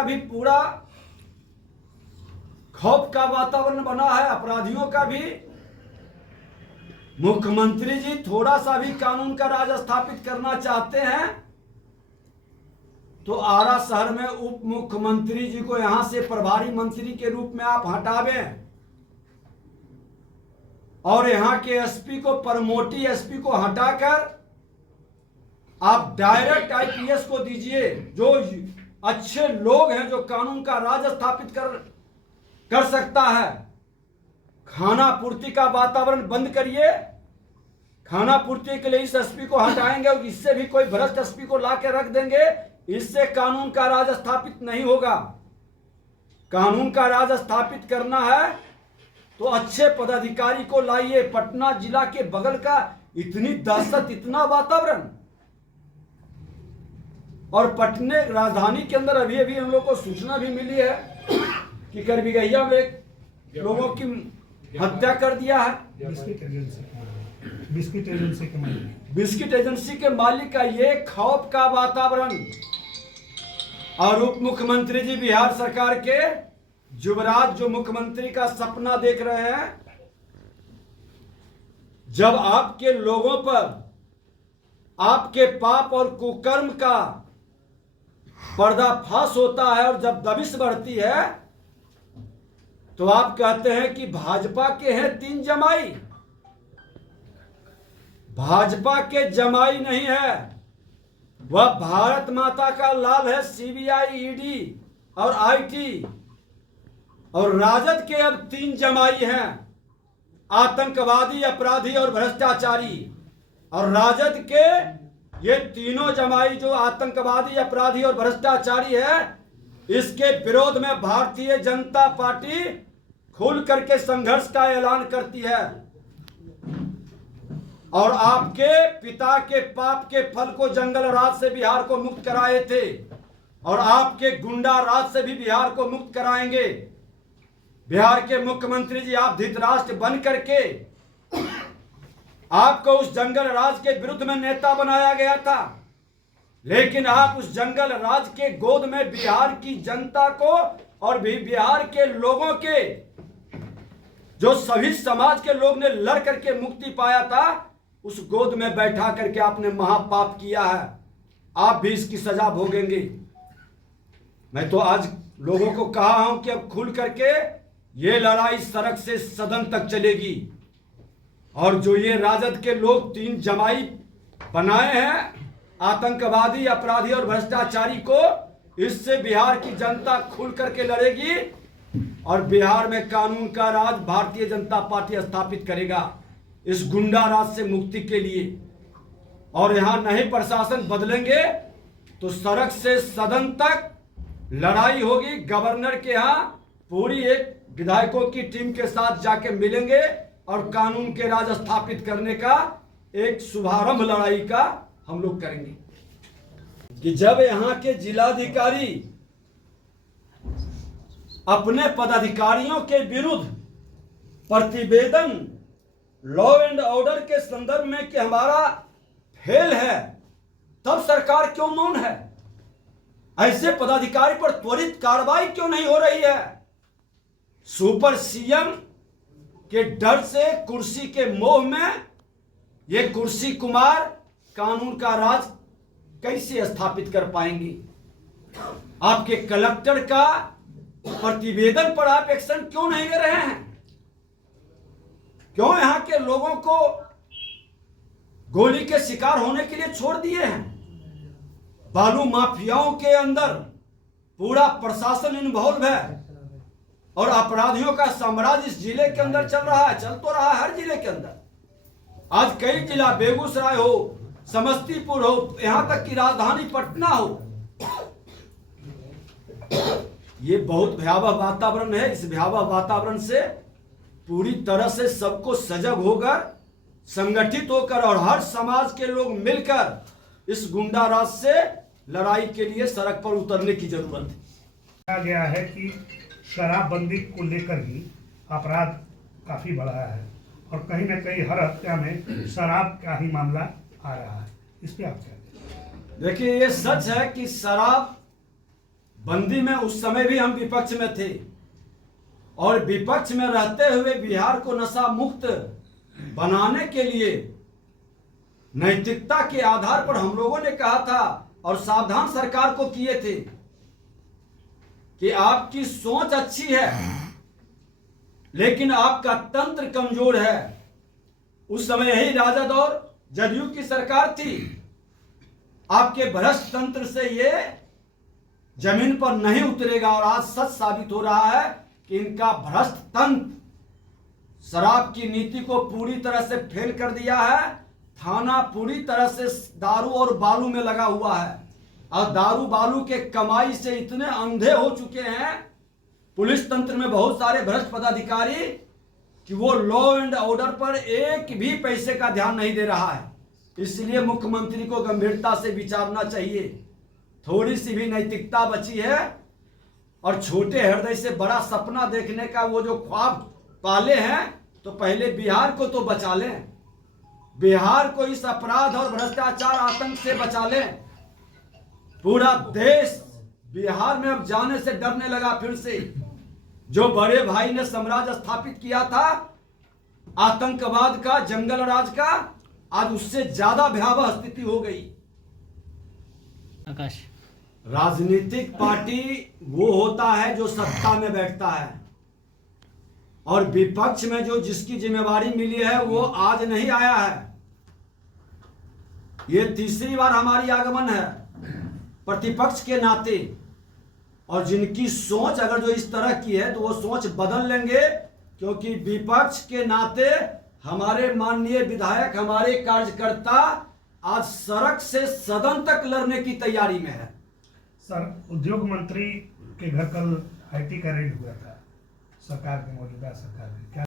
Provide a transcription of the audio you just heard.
का भी पूरा खौफ का वातावरण बना है, अपराधियों का भी। मुख्यमंत्री जी थोड़ा सा भी कानून का राज स्थापित करना चाहते हैं तो आरा शहर में उप मुख्यमंत्री जी को यहां से प्रभारी मंत्री के रूप में आप हटावें और यहां के एसपी को, प्रमोटी एसपी को हटाकर आप डायरेक्ट आईपीएस को दीजिए। जो अच्छे लोग हैं, जो कानून का राज स्थापित कर सकता है। खाना पूर्ति का वातावरण बंद करिए। खाना पूर्ति के लिए इस एसपी को हटाएंगे और इससे भी कोई भ्रष्ट एसपी को ला के रख देंगे, इससे कानून का राज स्थापित नहीं होगा। कानून का राज स्थापित करना है तो अच्छे पदाधिकारी को लाइए। पटना जिला के बगल का इतनी दहशत, इतना वातावरण, और पटने राजधानी के अंदर अभी अभी हम लोग को सूचना भी मिली है कि करबिगहिया में लोगों की हत्या कर दिया है। बिस्किट एजेंसी के मालिक का ये खौफ का वातावरण। और उप मुख्यमंत्री जी बिहार सरकार के युवराज जो मुख्यमंत्री का सपना देख रहे हैं, जब आपके लोगों पर आपके पाप और कुकर्म का पर्दाफाश होता है और जब दबिश बढ़ती है तो आप कहते हैं कि भाजपा के हैं 3 जमाई। भाजपा के जमाई नहीं है, वह भारत माता का लाल है। सीबीआई, ईडी और आईटी और राजद के अब 3 जमाई हैं, आतंकवादी, अपराधी और भ्रष्टाचारी। और राजद के ये तीनों जमाई जो आतंकवादी, अपराधी और भ्रष्टाचारी है, इसके विरोध में भारतीय जनता पार्टी खुल करके संघर्ष का ऐलान करती है। और आपके पिता के पाप के फल को जंगल राज से बिहार को मुक्त कराए थे और आपके गुंडा राज से भी बिहार को मुक्त कराएंगे। बिहार के मुख्यमंत्री जी, आप धृतराष्ट्र बन करके आपको उस जंगल राज के विरुद्ध में नेता बनाया गया था, लेकिन आप उस जंगल राज के गोद में बिहार की जनता को और भी बिहार के लोगों के, जो सभी समाज के लोग ने लड़ करके मुक्ति पाया था, उस गोद में बैठा करके आपने महापाप किया है। आप भी इसकी सजा भोगेंगे। मैं तो आज लोगों को कहा हूं कि अब खुल करके ये लड़ाई सड़क से सदन तक चलेगी। और जो ये राजद के लोग 3 जमाई बनाए हैं, आतंकवादी, अपराधी और भ्रष्टाचारी को, इससे बिहार की जनता खुल करके लड़ेगी और बिहार में कानून का राज भारतीय जनता पार्टी स्थापित करेगा इस गुंडा राज से मुक्ति के लिए। और यहां नहीं प्रशासन बदलेंगे तो सड़क से सदन तक लड़ाई होगी। गवर्नर के यहां पूरी एक विधायकों की टीम के साथ जाके मिलेंगे और कानून के राज स्थापित करने का एक शुभारंभ लड़ाई का हम लोग करेंगे। कि जब यहां के जिलाधिकारी अपने पदाधिकारियों के विरुद्ध प्रतिवेदन लॉ एंड ऑर्डर के संदर्भ में कि हमारा फेल है, तब सरकार क्यों मौन है? ऐसे पदाधिकारी पर त्वरित कार्रवाई क्यों नहीं हो रही है? सुपर सीएम के डर से, कुर्सी के मोह में ये कुर्सी कुमार कानून का राज कैसे स्थापित कर पाएंगे? आपके कलेक्टर का प्रतिवेदन पर आप एक्शन क्यों नहीं ले रहे हैं? क्यों यहां के लोगों को गोली के शिकार होने के लिए छोड़ दिए हैं? बालू माफियाओं के अंदर पूरा प्रशासन इन्वॉल्व है और अपराधियों का साम्राज्य इस जिले के अंदर चल रहा है, चल तो रहा है हर जिले के अंदर। आज कई जिला, बेगूसराय हो, समस्तीपुर हो, यहां तक कि राजधानी पटना हो, ये बहुत भयावह वातावरण है। इस भयावह वातावरण से पूरी तरह से सबको सजग होकर, संगठित होकर और हर समाज के लोग मिलकर इस गुंडा राज से लड़ाई के लिए सड़क पर उतरने की जरूरत है। कहा गया है कि शराबबंदी को लेकर ही अपराध काफी बढ़ा है और कहीं न कहीं हर हत्या में शराब का ही मामला आ रहा है। इस पे आप क्या? देखिए, ये सच है कि शराब बंदी में उस समय भी हम विपक्ष में थे, और विपक्ष में रहते हुए बिहार को नशा मुक्त बनाने के लिए नैतिकता के आधार पर हम लोगों ने कहा था और सावधान सरकार को किए थे कि आपकी सोच अच्छी है लेकिन आपका तंत्र कमजोर है। उस समय यही राजद और जदयू की सरकार थी। आपके भ्रष्ट तंत्र से ये जमीन पर नहीं उतरेगा, और आज सच साबित हो रहा है कि इनका भ्रष्ट तंत्र शराब की नीति को पूरी तरह से फेल कर दिया है। थाना पूरी तरह से दारू और बालू में लगा हुआ है, और दारू बालू के कमाई से इतने अंधे हो चुके हैं पुलिस तंत्र में बहुत सारे भ्रष्ट पदाधिकारी कि वो लॉ एंड ऑर्डर पर एक भी पैसे का ध्यान नहीं दे रहा है। इसलिए मुख्यमंत्री को गंभीरता से विचारना चाहिए। थोड़ी सी भी नैतिकता बची है, और छोटे हृदय से बड़ा सपना देखने का वो जो ख्वाब पाले हैं, तो पहले बिहार को तो बचा लें। बिहार को इस अपराध और भ्रष्टाचार आतंक से बचा लें। पूरा देश बिहार में अब जाने से डरने लगा। फिर से जो बड़े भाई ने साम्राज्य स्थापित किया था आतंकवाद का, जंगल राज का, आज उससे ज्यादा भयावह स्थिति हो गई। आकाश, राजनीतिक पार्टी वो होता है जो सत्ता में बैठता है, और विपक्ष में जो जिसकी जिम्मेवारी मिली है वो आज नहीं आया है। ये तीसरी बार हमारी आगमन है प्रतिपक्ष के नाते, और जिनकी सोच अगर जो इस तरह की है तो वो सोच बदल लेंगे, क्योंकि विपक्ष के नाते हमारे माननीय विधायक, हमारे कार्यकर्ता आज सड़क से सदन तक लड़ने की तैयारी में है। सर, उद्योग मंत्री के घर कल IT का रेड हुआ था, सरकार के, मौजूदा सरकार के, क्या